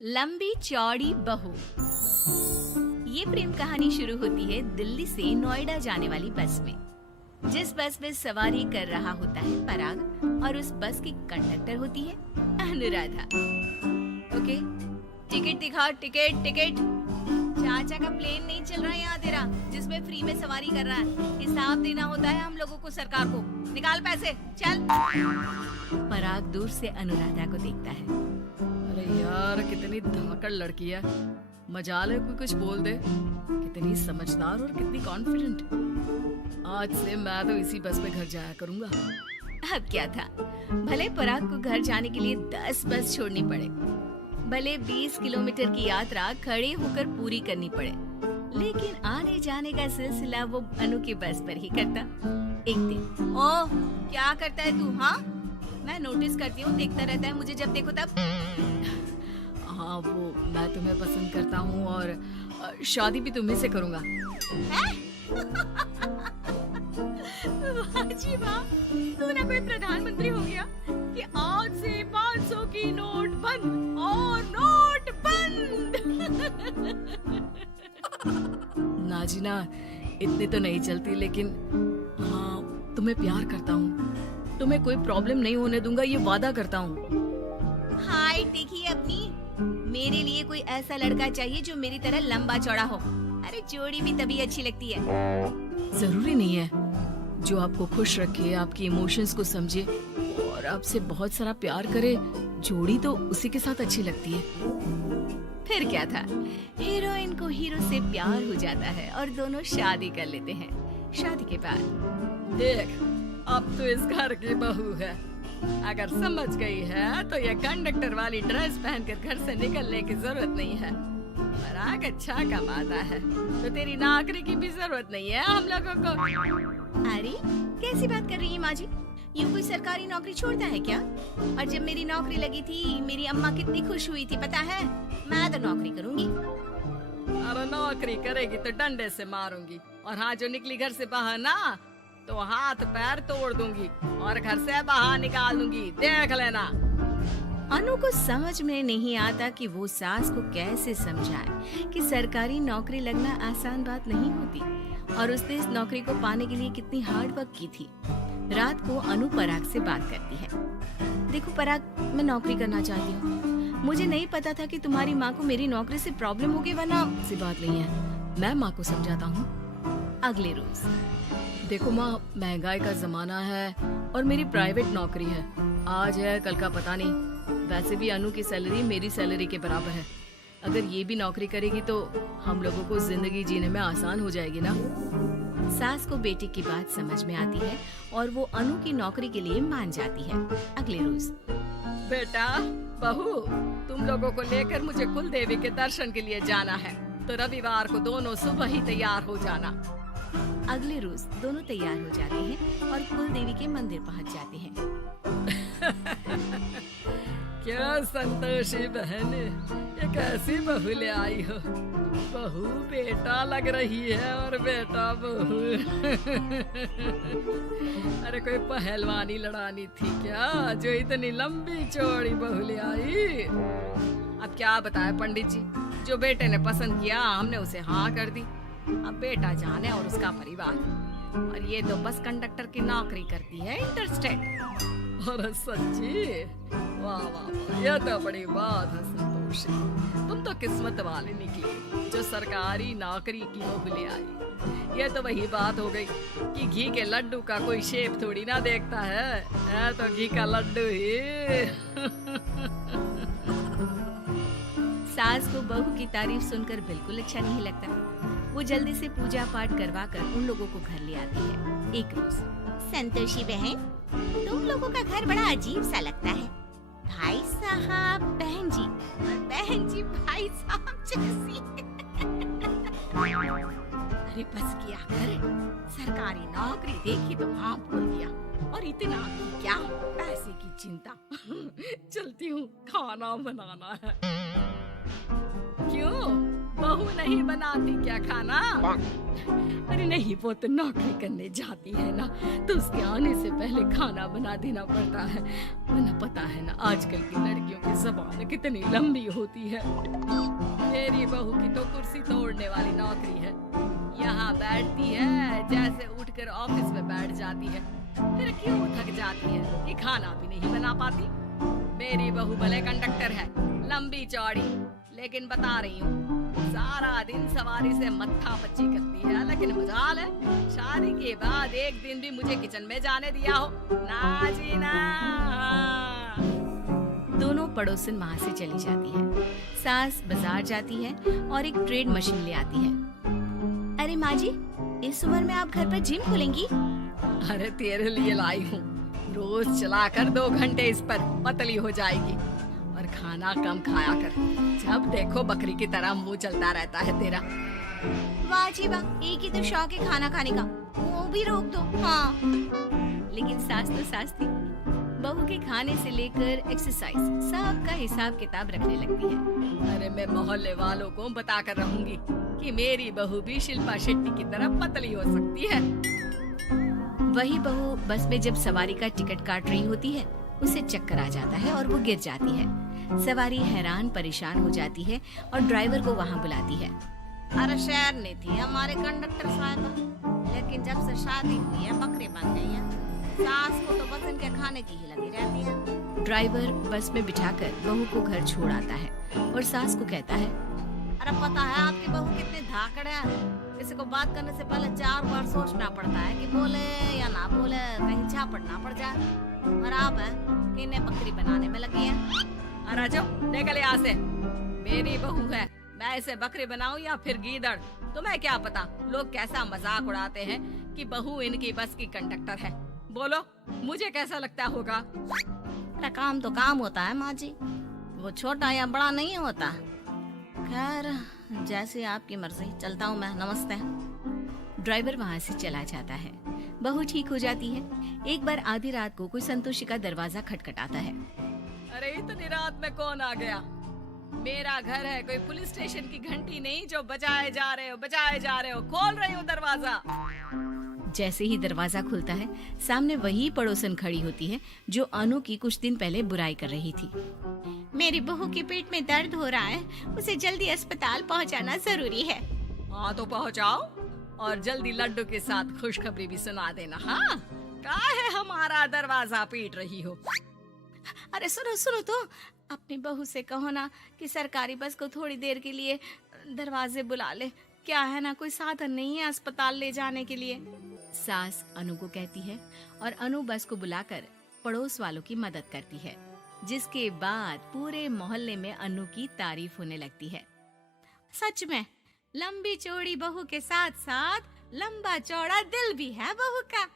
लंबी चौड़ी बहू। ये प्रेम कहानी शुरू होती है दिल्ली से नोएडा जाने वाली बस में। जिस बस में सवारी कर रहा होता है पराग और उस बस की कंडक्टर होती है अनुराधा। ओके, टिकट दिखा, टिकट टिकट। चाचा का प्लेन नहीं चल रहा है यहाँ तेरा, जिसमें फ्री में सवारी कर रहा है। हिसाब देना होता है हम लोगों को, सरकार को। निकाल पैसे, चल। पराग दूर से अनुराधा को देखता है। अरे यार, कितनी धाकड़ लड़की है। मजाल है कोई कुछ बोल दे। कितनी समझदार और कितनी कॉन्फिडेंट। आज से मैं तो इसी बस में घर जाया करूंगा। अब क्या था, भले पराग को घर जाने के लिए 10 बस छोड़नी पड़े, भले 20 किलोमीटर की यात्रा खड़े होकर पूरी करनी पड़े, लेकिन आने जाने का सिलसिला वो अनु की बस पर ही करता। एक दिन, ओह क्या करता है तू? हाँ, मैं नोटिस करती हूँ, देखता रहता है मुझे जब देखो तब। हाँ, वो मैं तुम्हें पसंद करता हूँ और शादी भी तुम्ही से करूंगा। वाह जी वाह, तू ना कोई प्रधानमंत्री हो गया कि आज से 500 की नोट बंद और नोट बंद। ना जी ना, इतनी तो नहीं चलती, लेकिन हाँ, तुम्हें प्यार करता हूँ। तुम्हें कोई प्रॉब्लम नहीं होने दूंगा, ये वादा करता हूँ। हाइट देखिए अपनी। मेरे लिए कोई ऐसा लड़का चाहिए जो मेरी तरह लंबा चौड़ा हो। अरे जोड़ी भी तभी अच्छी लगती है। जरूरी नहीं है, जो आपको खुश रखे, आपकी इमोशंस को समझे और आपसे बहुत सारा प्यार करे, जोड़ी तो उसी के साथ अच्छी लगती है। फिर क्या था, हीरोइन को हीरो से प्यार हो जाता है और दोनों शादी कर लेते हैं। शादी के बाद देख, अब तो इस घर की बहू है। अगर समझ गई है तो ये कंडक्टर वाली ड्रेस पहनकर घर से निकलने की जरूरत नहीं है। पराग अच्छा कमाता है तो तेरी नौकरी की भी जरूरत नहीं है हम लोगों को। अरे कैसी बात कर रही है माँ जी? यूँ कोई सरकारी नौकरी छोड़ता है क्या? और जब मेरी नौकरी लगी थी, मेरी अम्मा कितनी खुश हुई थी पता है? मैं तो नौकरी करूंगी। अरे नौकरी करेगी तो डंडे से मारूंगी, और हाँ, जो निकली घर से बाहर ना तो हाथ पैर तोड़ दूंगी और घर से बाहर निकाल दूंगी, देख लेना। अनु को समझ में नहीं आता कि वो सास को कैसे समझाए कि सरकारी नौकरी लगना आसान बात नहीं होती और उसने इस नौकरी को पाने के लिए कितनी हार्ड वर्क की थी। रात को अनु पराग से बात करती है। देखो पराग, मैं नौकरी करना चाहती हूँ। मुझे नहीं पता था कि तुम्हारी माँ को मेरी नौकरी से प्रॉब्लम होगी, वरना ऐसी बात नहीं है, मैं माँ को समझाता हूँ। अगले रोज, देखो माँ, महंगाई का जमाना है और मेरी प्राइवेट नौकरी है। आज है कल का पता नहीं। वैसे भी अनु की सैलरी मेरी सैलरी के बराबर है। अगर ये भी नौकरी करेगी तो हम लोगों को जिंदगी जीने में आसान हो जाएगी ना। सास को बेटी की बात समझ में आती है और वो अनु की नौकरी के लिए मान जाती है। अगले रोज, बेटा बहू, तुम लोगों को लेकर मुझे कुल देवी के दर्शन के लिए जाना है, तो रविवार को दोनों सुबह ही तैयार हो जाना। अगले रोज दोनों तैयार हो जाते हैं और कुल देवी के मंदिर पहुंच जाते हैं। क्या संतोषी बहन, ये कैसी बहू ले आई हो? बहू बेटा लग रही है और बेटा बहू। अरे कोई पहलवानी लड़ानी थी क्या, जो इतनी लंबी चौड़ी बहू ले आई? अब क्या बताए पंडित जी, जो बेटे ने पसंद किया हमने उसे हाँ कर दी। अब बेटा जाने और उसका परिवार, और ये तो बस कंडक्टर की नौकरी करती है इंटरस्टेट। और सच्ची, वाह वाह वाह, यह तो बड़ी बात है संतोषी। तुम तो किस्मत वाली निकली जो सरकारी नौकरी की बहू ले आई। यह तो वही बात हो गई कि घी के लड्डू का कोई शेप थोड़ी ना देखता है तो घी का लड्डू ही। सास को बहू की तारीफ सुनकर बिल्कुल अच्छा नहीं लगता। वो जल्दी से पूजा पाठ करवा कर उन लोगों को घर ले आती है। एक रोज, संतोषी बहन, तुम लोगों का घर बड़ा अजीब सा लगता है। भाई साहब बहन जी, और बहन जी भाई साहब जैसी। अरे बस किया कर, सरकारी नौकरी देखी तो हाँ बोल दिया, और इतना भी क्या, पैसे की चिंता। चलती हूँ, खाना बनाना है। क्यों, बहू नहीं बनाती क्या खाना? अरे नहीं, वो तो नौकरी करने जाती है ना, तो उसके आने से पहले खाना बना देना पड़ता है। वरना पता है ना, आजकल की लड़कियों की ज़बान कितनी लंबी होती है। मेरी बहू की तो कुर्सी तोड़ने वाली नौकरी है। यहाँ बैठती है जैसे उठकर ऑफिस में बैठ जाती है, फिर क्यों थक जाती है कि खाना भी नहीं बना पाती। मेरी बहू भले कंडक्टर है, लंबी चौड़ी, लेकिन बता रही हूँ सारा दिन सवारी से मत्था पच्ची करती है। लेकिन मजाल है, शादी के बाद एक दिन भी मुझे किचन में जाने दिया हो ना जी ना। दोनों पड़ोसन वहां से चली जाती है। सास बाजार जाती है और एक ट्रेड मशीन ले आती है। अरे माँ जी, इस उम्र में आप घर पर जिम खोलेंगी? अरे तेरे लिए लाई हूँ, रोज चलाकर 2 घंटे इस पर पतली हो जाएगी। और खाना कम खाया कर, जब देखो बकरी की तरह मुंह चलता रहता है तेरा। वाह जी वाह, एक ही तो शौक है खाना खाने का, वो भी रोक दो। हाँ, लेकिन सास तो सास थी। बहू के खाने से लेकर एक्सरसाइज सबका हिसाब किताब रखने लगती है। अरे मैं मोहल्ले वालों को बता कर रहूंगी कि मेरी बहू भी शिल्पा शेट्टी की तरह पतली हो सकती है। वही बहू बस में जब सवारी का टिकट काट रही होती है, उसे चक्कर आ जाता है और वो गिर जाती है। सवारी हैरान परेशान हो जाती है और ड्राइवर को वहाँ बुलाती है। अरे शहर नहीं थी हमारे कंडक्टर साहब, लेकिन जब से शादी हुई है बकरी बन गई है। सास को तो बस इनके खाने की ही लगी रहती है। ड्राइवर बस में बिठाकर बहू को घर छोड़ आता है और सास को कहता है, अरे पता है आपकी बहू कितनी धाकड़ है, किसी को बात करने से पहले 4 बार सोचना पड़ता है कि बोले या ना बोले, कहीं झापड़ ना पड़ जाए। और आप है कि इन्हें बकरी बनाने में लगी है। अरे जाओ निकल यहाँ से, मेरी बहू है, मैं इसे बकरी बनाऊं या फिर गीदड़, तुम्हें क्या पता लोग कैसा मजाक उड़ाते हैं कि बहू इनकी बस की कंडक्टर है। बोलो मुझे कैसा लगता होगा? अरे काम तो काम होता है माँ जी, वो छोटा या बड़ा नहीं होता। खैर जैसी आपकी मर्जी, चलता हूँ मैं, नमस्ते। ड्राइवर वहाँ से चला जाता है। बहू ठीक हो जाती है। एक बार आधी रात को कोई संतोषी का दरवाजा खटखटाता है। अरे इतनी रात में कौन आ गया? मेरा घर है, कोई पुलिस स्टेशन की घंटी नहीं जो बजाए जा रहे हो। खोल रही हूँ दरवाजा। जैसे ही दरवाजा खुलता है, सामने वही पड़ोसन खड़ी होती है जो अनु की कुछ दिन पहले बुराई कर रही थी। मेरी बहू के पेट में दर्द हो रहा है, उसे जल्दी अस्पताल पहुंचाना जरूरी है। हाँ तो पहुँचाओ, और जल्दी लड्डू के साथ खुशखबरी भी सुना देना। हाँ, काहे हमारा दरवाजा पीट रही हो? अरे सुनो तो, अपनी बहू से कहो ना कि सरकारी बस को थोड़ी देर के लिए दरवाजे बुला ले। क्या है ना, कोई साधन नहीं है अस्पताल ले जाने के लिए। सास अनु को कहती है और अनु बस को बुलाकर पड़ोस वालों की मदद करती है, जिसके बाद पूरे मोहल्ले में अनु की तारीफ होने लगती है। सच में लंबी चौड़ी बहू के साथ साथ लंबा चौड़ा दिल भी है बहू का।